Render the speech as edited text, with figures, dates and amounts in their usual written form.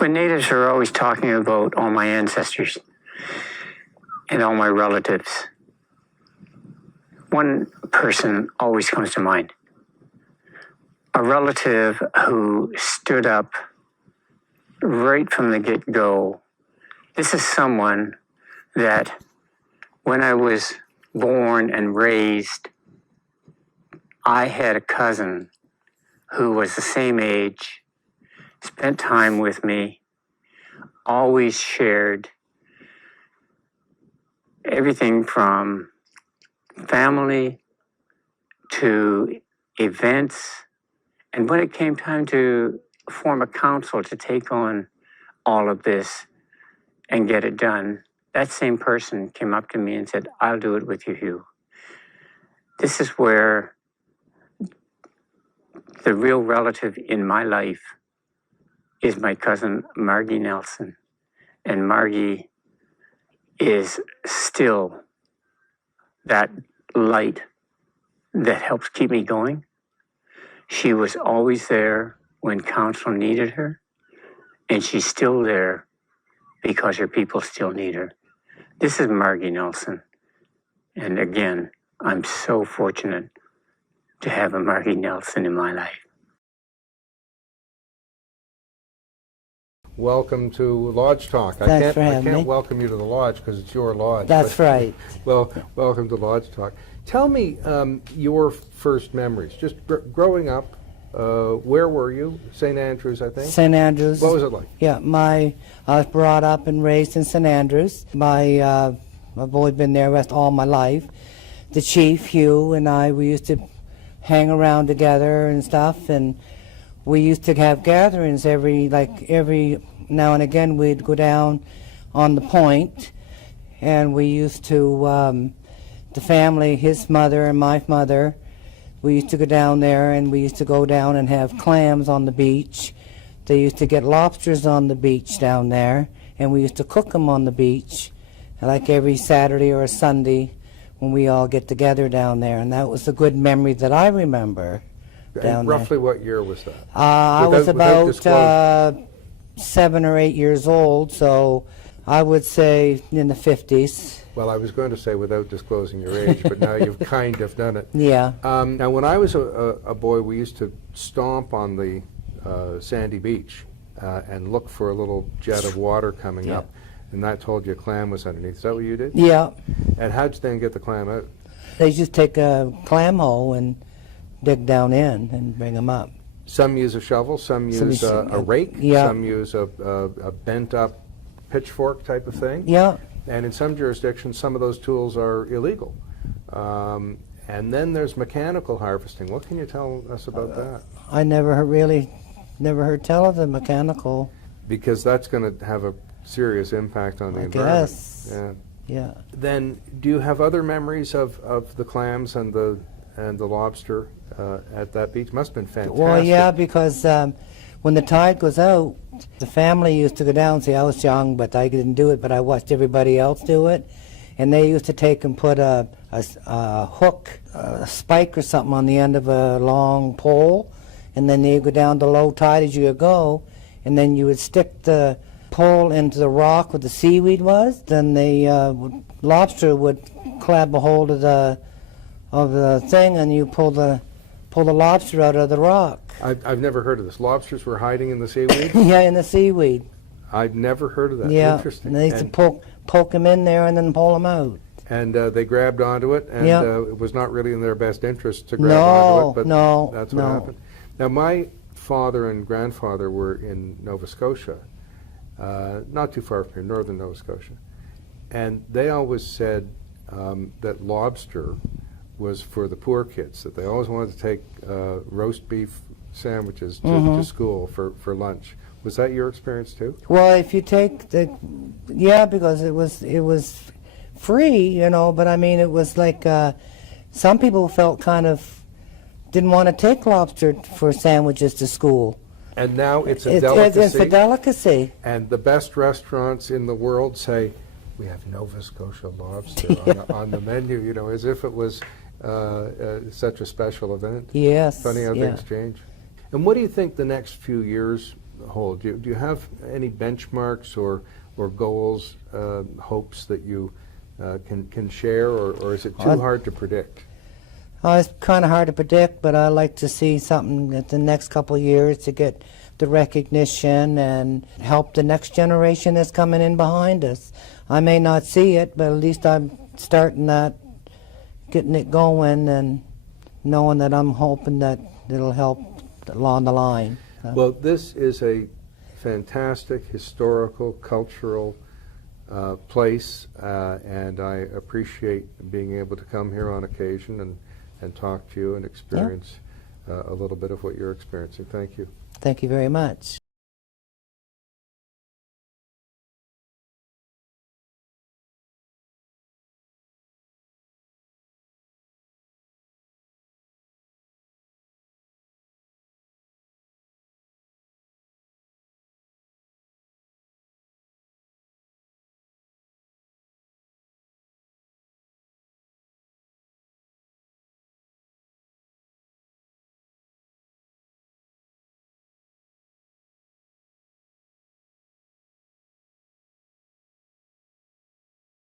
When natives are always talking about all my ancestors and all my relatives, one person always comes to mind. A relative who stood up right from the get-go. This is someone that when I was born and raised, I had a cousin who was the same age, spent time with me, always shared everything from family to events. And when it came time to form a council to take on all of this and get it done, that same person came up to me and said, "I'll do it with you, Hugh." This is where the real relative in my life is my cousin Margie Nelson. And Margie is still that light that helps keep me going. She was always there when council needed her, and she's still there because her people still need her. This is Margie Nelson. And again, I'm so fortunate to have a Margie Nelson in my life. Welcome to Lodge Talk. Thanks for I having can't me. welcome you to the lodge because it's your lodge. That's right. Well, welcome to Lodge Talk. Tell me your first memories. Just growing up, where were you? St. Andrews, I think? St. Andrews. What was it like? Yeah, I was brought up and raised in St. Andrews. I've always been there all my life. The chief, Hugh, and I, we used to hang around together and stuff, and we used to have gatherings every now and again. We'd go down on the point, and we used to, the family, his mother and my mother, we used to go down there, and we used to go down and have clams on the beach. They used to get lobsters on the beach down there, and we used to cook them on the beach, like every Saturday or a Sunday when we all get together down there. And that was a good memory that I remember down there. Roughly what year was that? I was about 7 or 8 years old, so I would say in the 50s. Well, I was going to say without disclosing your age, but now you've kind of done it. Yeah. Now, when I was a boy, we used to stomp on the sandy beach and look for a little jet of water coming up, and that told you a clam was underneath. Is that what you did? Yeah. And how'd you then get the clam out? They just take a clam hole and dig down in and bring them up. Some use a shovel, some use a rake, some use a bent up pitchfork type of thing. Yeah. And in some jurisdictions, some of those tools are illegal. And then there's mechanical harvesting. What can you tell us about that? I never heard tell of the mechanical. Because that's going to have a serious impact on the environment. Yes. Yeah. Then, do you have other memories of the clams and the lobster at that beach? Must have been fantastic. Well, yeah, because when the tide goes out, the family used to go down. See, I was young, but I didn't do it, but I watched everybody else do it. And they used to take and put a hook, a spike or something on the end of a long pole, and then they'd go down to low tide as you go, and then you would stick the pole into the rock where the seaweed was. Then the lobster would grab a hold of the thing, and you pull the lobster out of the rock. I've never heard of this. Lobsters were hiding in the seaweed? Yeah, in the seaweed. I've never heard of that. Yeah. Interesting. And they used to poke them in there and then pull them out. And they grabbed onto it, and it was not really in their best interest to grab onto it, but that's what happened. Now, my father and grandfather were in Nova Scotia, not too far from here, northern Nova Scotia. And they always said that lobster was for the poor kids, that they always wanted to take roast beef sandwiches to school for lunch. Was that your experience too? Well, if you take because it was free, you know, but I mean it was like some people felt kind of didn't want to take lobster for sandwiches to school. And now it's a delicacy. It's a delicacy. And the best restaurants in the world say, we have Nova Scotia lobster on the menu, you know, as if it was such a special event. Yes. Funny how things change. And what do you think the next few years hold? Do you have any benchmarks or goals, hopes that you can share, or is it too hard to predict? It's kind of hard to predict, but I like to see something in the next couple of years to get the recognition and help the next generation that's coming in behind us. I may not see it, but at least I'm starting that, getting it going, and knowing that I'm hoping that it'll help along the line. Well, this is a fantastic historical, cultural place, and I appreciate being able to come here on occasion and talk to you and experience a little bit of what you're experiencing. Thank you. Thank you very much.